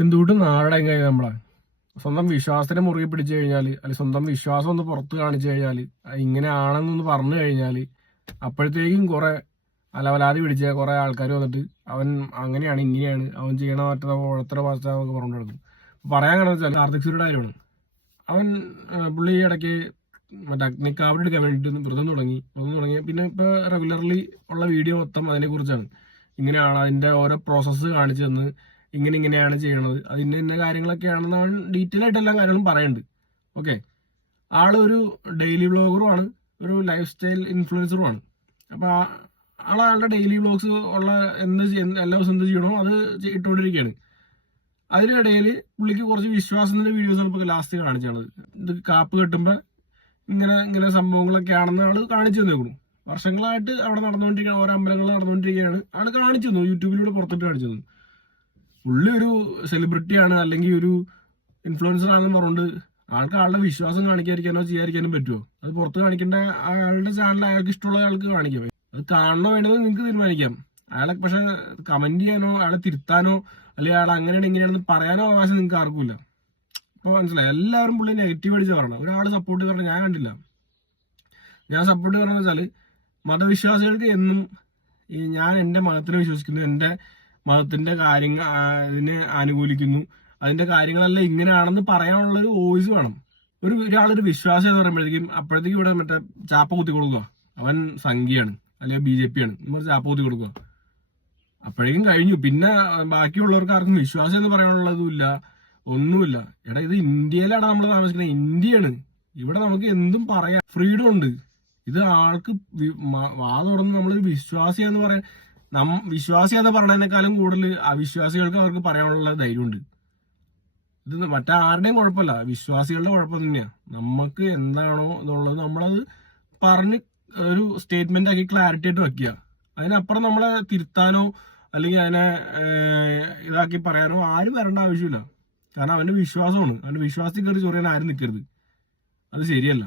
എന്തുകൊണ്ടും നാടകം കഴിഞ്ഞാൽ നമ്മളെ സ്വന്തം വിശ്വാസത്തിന് മുറുകെ പിടിച്ചു കഴിഞ്ഞാൽ അല്ലെങ്കിൽ സ്വന്തം വിശ്വാസം ഒന്ന് പുറത്ത് കാണിച്ചു കഴിഞ്ഞാൽ ഇങ്ങനെ ആണെന്നൊന്ന് പറഞ്ഞു കഴിഞ്ഞാൽ അപ്പോഴത്തേക്കും കുറെ അലവലാതി പിടിച്ച കുറെ ആൾക്കാർ വന്നിട്ട് അവൻ അങ്ങനെയാണ് ഇങ്ങനെയാണ് അവൻ ചെയ്യണ മറ്റേ ഓഴത്തര ഭാഷയൊക്കെ പറഞ്ഞു കൊടുക്കും. പറയാൻ കാരണം വെച്ചാൽ കാർത്തിക് സൂര്യയുടെ കാര്യമാണ്. അവൻ പുള്ളി ഇടയ്ക്ക് മറ്റേ അഗ്നിക്കാവടി എടുക്കാൻ വേണ്ടിയിട്ട് വ്രതം തുടങ്ങി പിന്നെ ഇപ്പൊ റെഗുലർലി ഉള്ള വീഡിയോ മൊത്തം അതിനെ കുറിച്ചാണ്. ഇങ്ങനെയാണ് അതിന്റെ ഓരോ പ്രോസസ്സ് കാണിച്ചു തന്ന് ഇങ്ങനെയാണ് ചെയ്യണത്, അതിന്റെ ഇന്ന കാര്യങ്ങളൊക്കെയാണെന്ന് അവൻ ഡീറ്റെയിൽ ആയിട്ട് എല്ലാ കാര്യങ്ങളും പറയുന്നുണ്ട്. ഓക്കെ, ആള് ഒരു ഡെയിലി വ്ളോഗറുമാണ്, ഒരു ലൈഫ് സ്റ്റൈൽ ഇൻഫ്ലുവൻസറുമാണ്. അപ്പൊ ആളുടെ ഡെയിലി വ്ളോഗ്സ് ഉള്ള എല്ലാ ദിവസം എന്ത് ചെയ്യണോ അത് ഇട്ടുകൊണ്ടിരിക്കുകയാണ്. അതിനിടയിൽ പുള്ളിക്ക് കുറച്ച് വിശ്വാസത്തിന്റെ വീഡിയോസാണ് ഇപ്പോൾ ലാസ്റ്റ് കാണിച്ചാണ്. ഇത് കാപ്പ് കെട്ടുമ്പോൾ ഇങ്ങനെ സംഭവങ്ങളൊക്കെയാണെന്ന് ആള് കാണിച്ചു തന്നേക്കുന്നു. വർഷങ്ങളായിട്ട് അവിടെ നടന്നുകൊണ്ടിരിക്കുകയാണ്, ഓരോ അമ്പലങ്ങൾ നടന്നുകൊണ്ടിരിക്കുകയാണ്. ആള് കാണിച്ചു തന്നു, യൂട്യൂബിലൂടെ പുറത്തിട്ട് കാണിച്ചു തന്നു. പുള്ളി ഒരു സെലിബ്രിറ്റിയാണ് അല്ലെങ്കിൽ ഒരു ഇൻഫ്ലുവൻസർ ആണെന്ന് പറഞ്ഞുകൊണ്ട് ആളുടെ വിശ്വാസം കാണിക്കാതിരിക്കാനോ ചെയ്യാതിരിക്കാനും പറ്റുമോ? അത് പുറത്ത് കാണിക്കേണ്ട അയാളുടെ ചാനൽ അയാൾക്ക് ഇഷ്ടമുള്ള ആൾക്ക് കാണിക്കാം. അത് കാണണോ വേണ്ടത് നിങ്ങൾക്ക് തീരുമാനിക്കാം. അയാളെ പക്ഷെ കമന്റ് ചെയ്യാനോ അയാളെ തിരുത്താനോ അല്ലെങ്കിൽ അയാൾ അങ്ങനെയാണ് ഇങ്ങനെയാണെന്ന് പറയാനോ അവകാശം നിങ്ങൾക്ക് ആർക്കുമില്ല. അപ്പോൾ മനസ്സിലായി, എല്ലാവരും പുള്ളി നെഗറ്റീവ് അടിച്ച് പറയണം. ഒരാൾ സപ്പോർട്ട് പറഞ്ഞ ഞാൻ കണ്ടില്ല. ഞാൻ സപ്പോർട്ട് പറഞ്ഞ വെച്ചാല് മതവിശ്വാസികൾക്ക് എന്നും ഞാൻ എൻ്റെ മതത്തിനെ വിശ്വസിക്കുന്നു, എൻ്റെ മതത്തിന്റെ കാര്യങ്ങൾ ഇതിനെ അനുകൂലിക്കുന്നു, അതിന്റെ കാര്യങ്ങളെല്ലാം ഇങ്ങനെയാണെന്ന് പറയാനുള്ളൊരു വോയിസ് വേണം. ഒരാളൊരു വിശ്വാസം എന്ന് പറയുമ്പോഴത്തേക്കും അപ്പോഴത്തേക്കും ഇവിടെ മറ്റേ ചാപ്പ കുത്തി കൊടുക്കുക, അവൻ സംഘിയാണ് അല്ലെങ്കിൽ BJP ആണ്, നമ്മൾ ചാപ്പ കുത്തി കൊടുക്കുക, അപ്പോഴേക്കും കഴിഞ്ഞു. പിന്നെ ബാക്കിയുള്ളവർക്ക് ആർക്കും വിശ്വാസം എന്ന് പറയാനുള്ളതും ഇല്ല, ഒന്നുമില്ല. എടാ, ഇത് ഇന്ത്യയിലാണ് നമ്മൾ താമസിക്കുന്നത്, ഇന്ത്യയാണ്. ഇവിടെ നമുക്ക് എന്തും പറയാം, ഫ്രീഡം ഉണ്ട്. ഇത് ആൾക്ക് വാ തുറന്ന് നമ്മളൊരു വിശ്വാസിയാന്ന് പറയാൻ, വിശ്വാസിയാന്ന് പറഞ്ഞതിനേക്കാളും കൂടുതൽ അവിശ്വാസികൾക്ക് അവർക്ക് പറയാനുള്ള ധൈര്യമുണ്ട്. ഇത് മറ്റാരുടെയും കുഴപ്പമില്ല, വിശ്വാസികളുടെ കുഴപ്പം തന്നെയാ. നമുക്ക് എന്താണോ എന്നുള്ളത് നമ്മളത് പറഞ്ഞ് ഒരു സ്റ്റേറ്റ്മെന്റ് ആക്കി ക്ലാരിറ്റി ആയിട്ട് വെക്കുക. അതിനപ്പുറം നമ്മളെ തിരുത്താനോ അല്ലെങ്കിൽ അതിനെ ഇതാക്കി പറയാനോ ആരും വരേണ്ട ആവശ്യമില്ല. കാരണം അവന്റെ വിശ്വാസമാണ്, അവന്റെ വിശ്വാസത്തിൽ കയറി ചൊറിയാൻ ആരും നിൽക്കരുത്. അത് ശരിയല്ല.